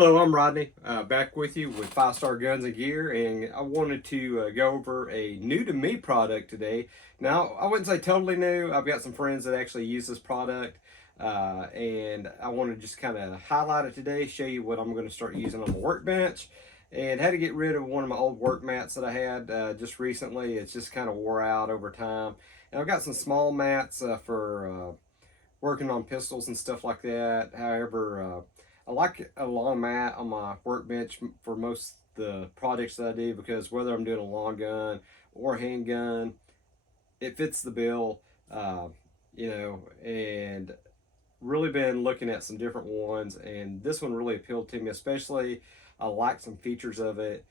Hello, I'm Rodney, back with you with 5 Star Guns and Gear, and I wanted to go over a new to me product today. Now, I wouldn't say totally new. I've got some friends that actually use this product, and I want to just kind of highlight it today, show you what I'm going to start using on the workbench, and how to get rid of one of my old work mats that I had just recently. It's just kind of wore out over time, and I've got some small mats for working on pistols and stuff like that. However, I like a long mat on my workbench for most of the projects that I do, because whether I'm doing a long gun or a handgun, it fits the bill, and really been looking at some different ones, and this one really appealed to me, especially I like some features of it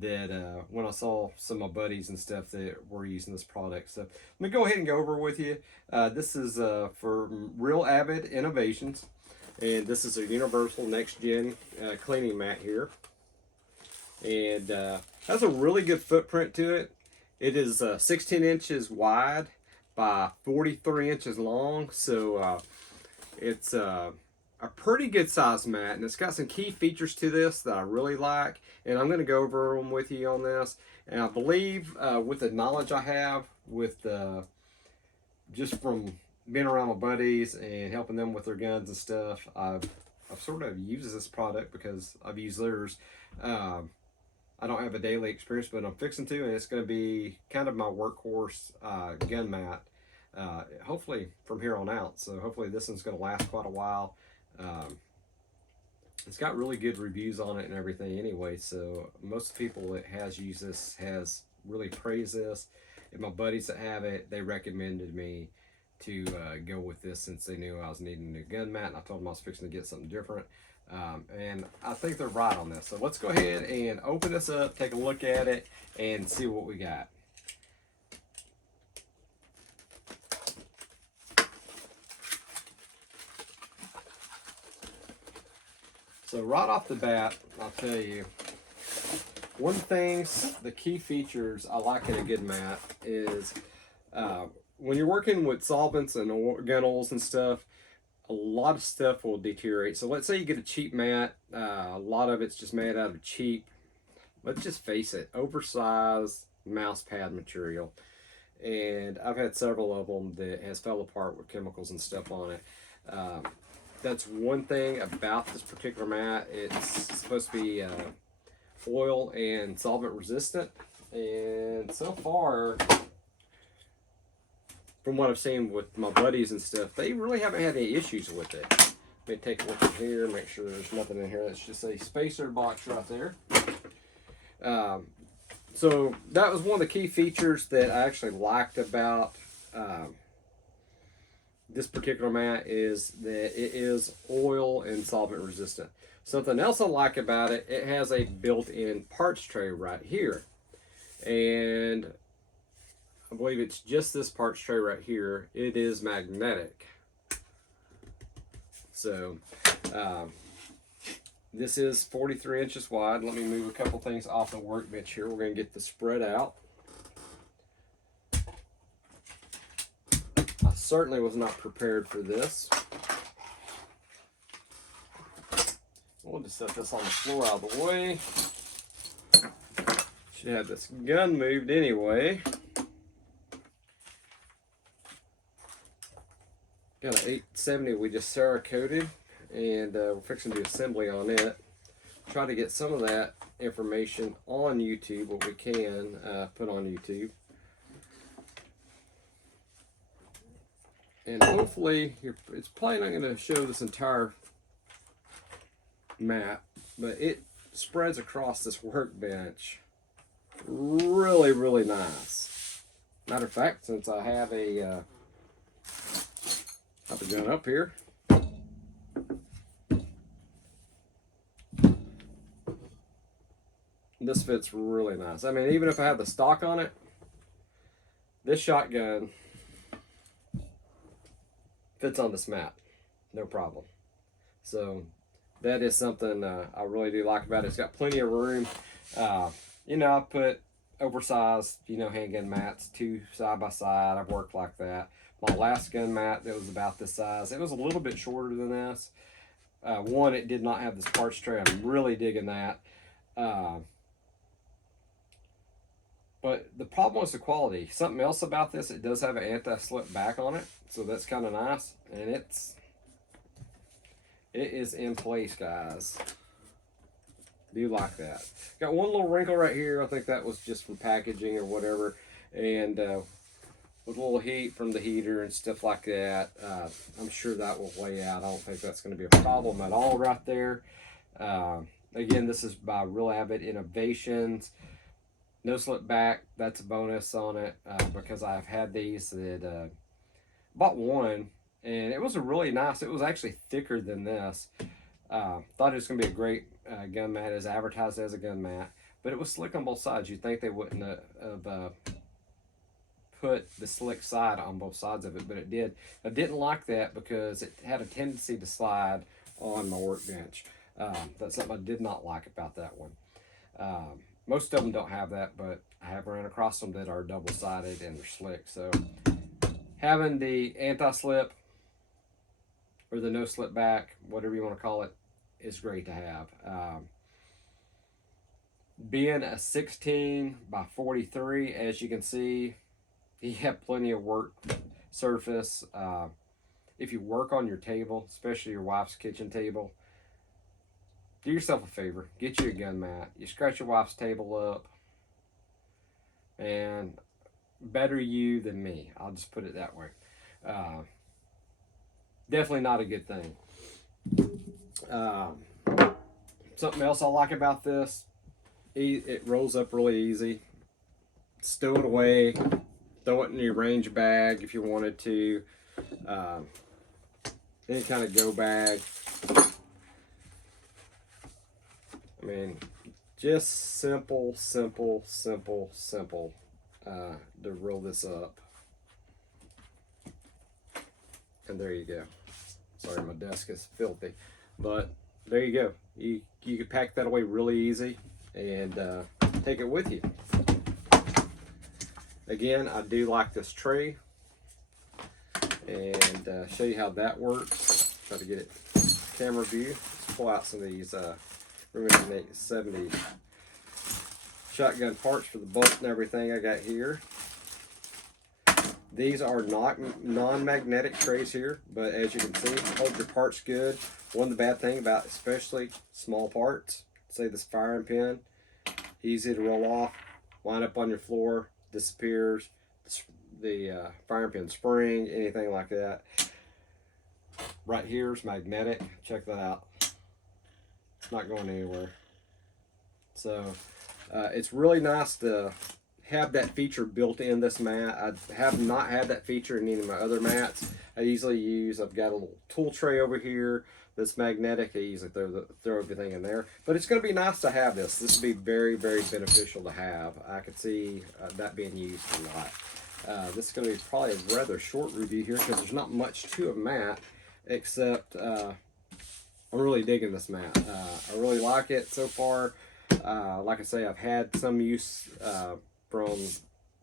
that when I saw some of my buddies and stuff that were using this product. So let me go ahead and go over with you. This is for Real Avid Innovations, and this is a Universal Next Gen cleaning mat here, and has a really good footprint to it. It is 16 inches wide by 43 inches long, so it's a pretty good size mat, and it's got some key features to this that I really like, and I'm going to go over them with you on this. And I believe with the knowledge I have with just from being around my buddies and helping them with their guns and stuff, I've sort of used this product because I've used theirs. I don't have a daily experience, but I'm fixing to, and it's going to be kind of my workhorse gun mat, hopefully from here on out. So hopefully this one's going to last quite a while. It's got really good reviews on it and everything anyway, so most people that has used this has really praised this, and my buddies that have it, they recommended me to go with this since they knew I was needing a new gun mat, and I told them I was fixing to get something different, and I think they're right on this. So let's go ahead and open this up, take a look at it, and see what we got. So right off the bat, I'll tell you, one of the things, the key features I like in a good mat is when you're working with solvents and gun oils and stuff, a lot of stuff will deteriorate. So let's say you get a cheap mat, a lot of it's just made out of cheap, let's just face it, oversized mouse pad material. And I've had several of them that has fell apart with chemicals and stuff on it. That's one thing about this particular mat. It's supposed to be oil and solvent resistant, and so far, from what I've seen with my buddies and stuff, they really haven't had any issues with it. Let me take a look in here, make sure there's nothing in here. That's just a spacer box right there. So that was one of the key features that I actually liked about this particular mat, is that it is oil and solvent resistant. Something else I like about it, it has a built-in parts tray right here, and I believe it's just this parts tray right here. It is magnetic. So this is 43 inches wide. Let me move a couple things off the workbench here. We're going to get the spread out. I certainly was not prepared for this. We'll just set this on the floor out of the way. Should have this gun moved anyway. Got an 870 we just Cerakoted, and we're fixing to do assembly on it. Try to get some of that information on YouTube, what we can put on YouTube. And hopefully, it's probably not going to show this entire mat, but it spreads across this workbench really, really nice. Matter of fact, since I have a gun up here, this fits really nice. I mean, even if I have the stock on it, this shotgun fits on this mat, no problem. So that is something I really do like about it. It's got plenty of room. I put oversized, handgun mats, 2 side by side. I've worked like that. My last gun mat that was about this size, it was a little bit shorter than this. One, it did not have this parts tray. I'm really digging that. But the problem was the quality. Something else about this, it does have an anti-slip back on it, so that's kind of nice. And it is in place, guys. Do like that. Got one little wrinkle right here. I think that was just from packaging or whatever. And with a little heat from the heater and stuff like that, I'm sure that will weigh out. I don't think that's going to be a problem at all right there. Again, this is by Real Avid Innovations. No slip back, that's a bonus on it, because I've had these that bought one, and it was a really nice, it was actually thicker than this. Thought it was going to be a great gun mat, as advertised as a gun mat, but it was slick on both sides. You'd think they wouldn't have put the slick side on both sides of it, but it did. I didn't like that because it had a tendency to slide on my workbench. That's something I did not like about that one. Most of them don't have that, but I have run across them that are double-sided and they're slick. So having the anti-slip or the no-slip back, whatever you want to call it, is great to have. Being a 16 by 43, as you can see, you have plenty of work surface. If you work on your table, especially your wife's kitchen table, do yourself a favor, get you a gun mat. You scratch your wife's table up, and better you than me. I'll just put it that way. Definitely not a good thing. Something else I like about this, it rolls up really easy. Stow it away, throw it in your range bag if you wanted to. Any kind of go bag. I mean, just simple to roll this up. And there you go. Sorry, my desk is filthy. But there you go. You can pack that away really easy and take it with you. Again, I do like this tray. And show you how that works. Try to get it camera view. Let's pull out some of these Remington 70 shotgun parts for the bolt and everything I got here. These are not non-magnetic trays here, but as you can see, hold your parts good. One of the bad things about especially small parts, say this firing pin, easy to roll off, wind up on your floor, disappears. The firing pin spring, anything like that. Right here is magnetic. Check that out. It's not going anywhere. So it's really nice to have that feature built in this mat. I have not had that feature in any of my other mats. I've got a little tool tray over here that's magnetic. I usually throw everything in there. But it's going to be nice to have this. This would be very, very beneficial to have. I could see that being used a lot. This is going to be probably a rather short review here because there's not much to a mat, except I'm really digging this mat. I really like it so far. Like I say, I've had some use from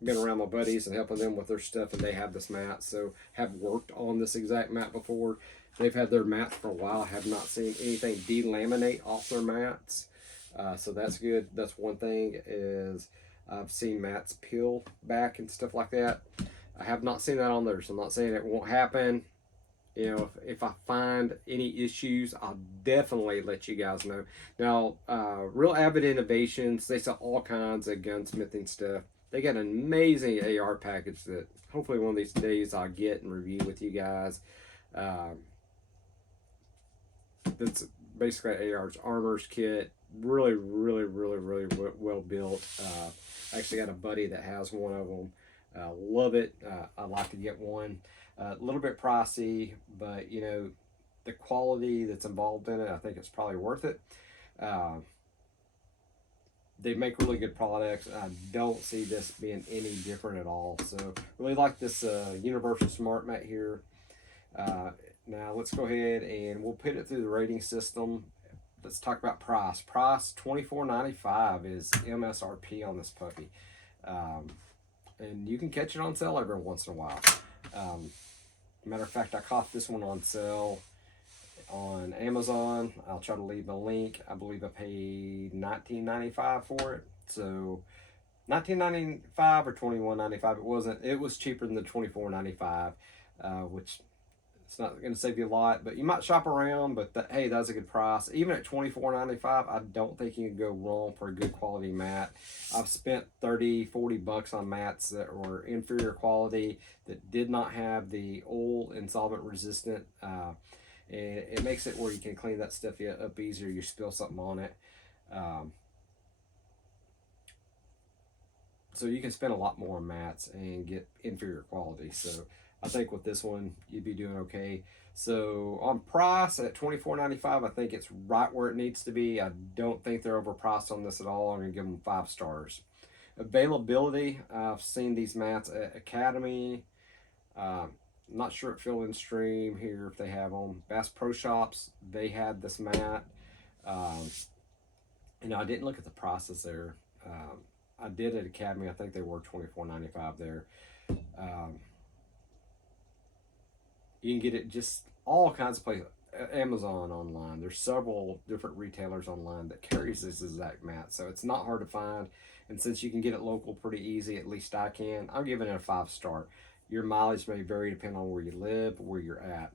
being around my buddies and helping them with their stuff, and they have this mat, so have worked on this exact mat before. They've had their mats for a while. I have not seen anything delaminate off their mats, so that's good. That's one thing is I've seen mats peel back and stuff like that. I have not seen that on theirs. I'm not saying it won't happen. You know, if I find any issues, I'll definitely let you guys know. Now, Real Avid Innovations, they sell all kinds of gunsmithing stuff. They got an amazing AR package that hopefully one of these days I'll get and review with you guys. That's basically AR's armor's kit. Really well built. Actually got a buddy that has one of them. Love it. I'd like to get one. A little bit pricey, but you know, the quality that's involved in it, I think it's probably worth it. They make really good products. I don't see this being any different at all. So really like this Universal Smart Mat here. Now let's go ahead and we'll put it through the rating system. Let's talk about price. Price $24.95 is MSRP on this puppy. And you can catch it on sale every once in a while. Matter of fact, I caught this one on sale on Amazon. I'll try to leave a link. I believe I paid $19.95 for it. So $19.95 or $21.95. It wasn't. It was cheaper than the $24.95, which it's not going to save you a lot, but you might shop around. But hey, that's a good price. Even at $24.95, I don't think you can go wrong for a good quality mat. I've spent $30-$40 on mats that were inferior quality, that did not have the oil and solvent resistant, and it makes it where you can clean that stuff up easier. You spill something on it. So you can spend a lot more on mats and get inferior quality. So I think with this one, you'd be doing okay. So on price at $24.95, I think it's right where it needs to be. I don't think they're overpriced on this at all. I'm going to give them 5 stars. Availability, I've seen these mats at Academy. Not sure at Field & Stream here if they have them. Bass Pro Shops, they had this mat. I didn't look at the prices there. I did at Academy. I think they were $24.95 there. You can get it just all kinds of places. Amazon online. There's several different retailers online that carries this exact mat, so it's not hard to find. And since you can get it local pretty easy, at least I can, I'm giving it a 5-star. Your mileage may vary depending on where you live, where you're at.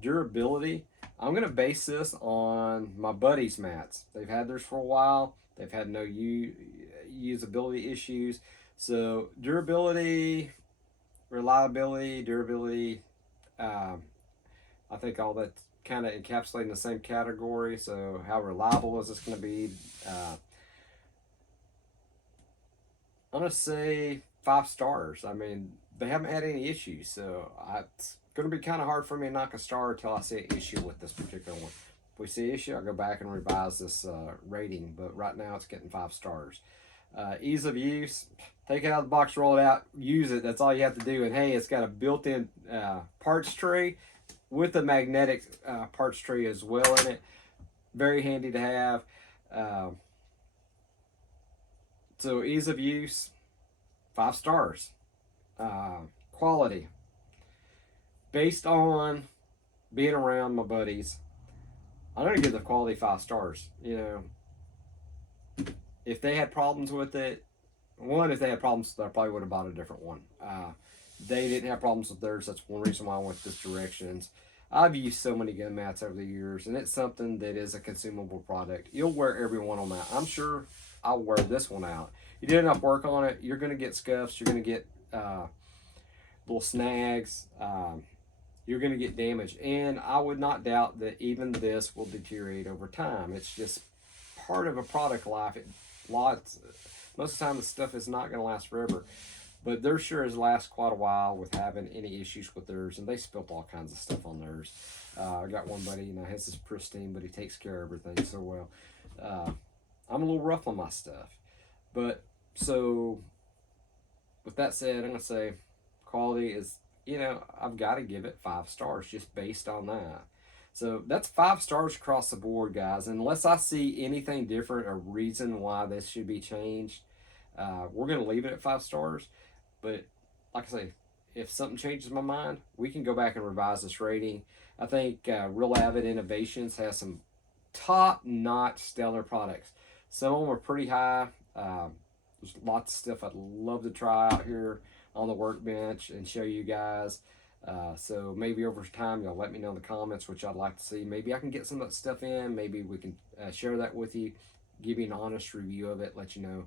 Durability, I'm going to base this on my buddies' mats. They've had theirs for a while. They've had no usability issues. So durability, reliability, durability, I think all that kind of encapsulated in the same category. So how reliable is this going to be? I'm going to say 5 stars. I mean, they haven't had any issues, so it's going to be kind of hard for me to knock a star until I see an issue with this particular one. If we see an issue, I'll go back and revise this rating, but right now it's getting 5 stars. Ease of use, take it out of the box, roll it out, use it. That's all you have to do. And hey, it's got a built-in parts tray with a magnetic parts tray as well in it. Very handy to have. So ease of use, 5 stars. Quality, based on being around my buddies, I'm gonna give the quality 5 stars. If they had problems with it, if they had problems, I probably would have bought a different one. They didn't have problems with theirs. That's one reason why I went this direction. I've used so many gun mats over the years, and it's something that is a consumable product. You'll wear every one of them out. I'm sure I'll wear this one out. You did enough work on it, you're going to get scuffs, you're going to get little snags, you're going to get damage. And I would not doubt that even this will deteriorate over time. It's just part of a product life. Most of the time, the stuff is not going to last forever. But theirs sure has lasted quite a while with having any issues with theirs, and they spilt all kinds of stuff on theirs. I got one buddy, his is pristine, but he takes care of everything so well. I'm a little rough on my stuff. But, so, with that said, I'm going to say quality is, I've got to give it 5 stars just based on that. So that's 5 stars across the board, guys. Unless I see anything different, a reason why this should be changed, we're going to leave it at 5 stars. But like I say, if something changes my mind, we can go back and revise this rating. I think Real Avid Innovations has some top-notch stellar products. Some of them are pretty high. There's lots of stuff I'd love to try out here on the workbench and show you guys. So maybe over time you'll let me know in the comments which I'd like to see. Maybe I can get some of that stuff in. Maybe we can share that with you, give you an honest review of it, let you know.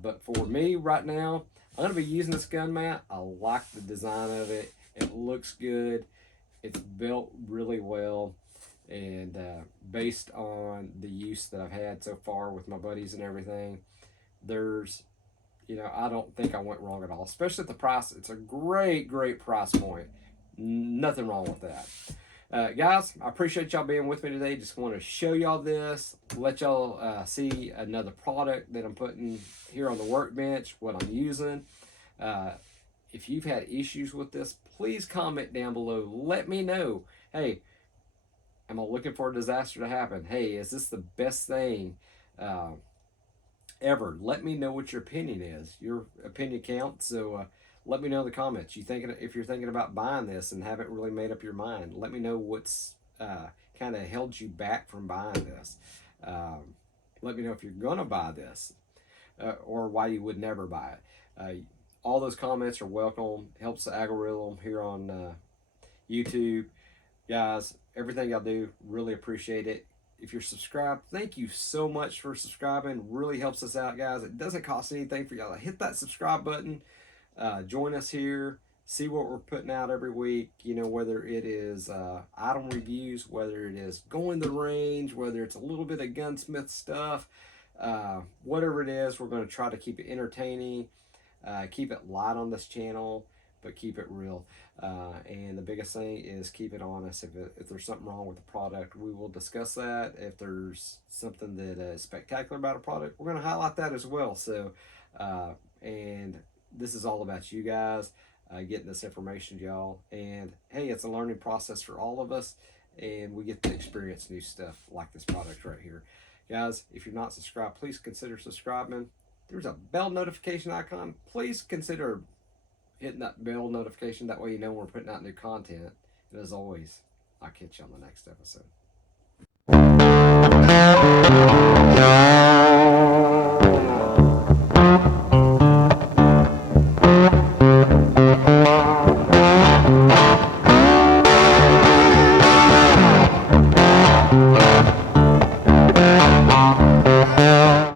But for me right now, I'm going to be using this gun mat. I like the design of it. It looks good. It's built really well. And based on the use that I've had so far with my buddies and everything, there's, I don't think I went wrong at all. Especially at the price. It's a great, great price point. Nothing wrong with that. Guys, I appreciate y'all being with me today. Just want to show y'all this, let y'all see another product that I'm putting here on the workbench, what I'm using. If you've had issues with this, please comment down below. Let me know. Hey, am I looking for a disaster to happen? Hey, is this the best thing ever? Let me know what your opinion is. Your opinion counts, so let me know in the comments. If you're thinking about buying this and haven't really made up your mind, let me know what's kind of held you back from buying this. Let me know if you're gonna buy this, or why you would never buy it. All those comments are welcome. Helps the algorithm here on YouTube. Guys, everything y'all do, really appreciate it. If you're subscribed, thank you so much for subscribing. Really helps us out, guys. It doesn't cost anything for y'all to hit that subscribe button. Join us here. See what we're putting out every week. You know, whether it is item reviews, whether it is going to the range, whether it's a little bit of gunsmith stuff, whatever it is, we're going to try to keep it entertaining, keep it light on this channel, but keep it real. And the biggest thing is keep it honest. If there's something wrong with the product, we will discuss that. If there's something that is spectacular about a product, we're going to highlight that as well. So, and this is all about you guys, getting this information to y'all. And hey, it's a learning process for all of us, and we get to experience new stuff like this product right here. Guys, if you're not subscribed, please consider subscribing. There's a bell notification icon. Please consider hitting that bell notification. That way you know when we're putting out new content. And as always, I'll catch you on the next episode.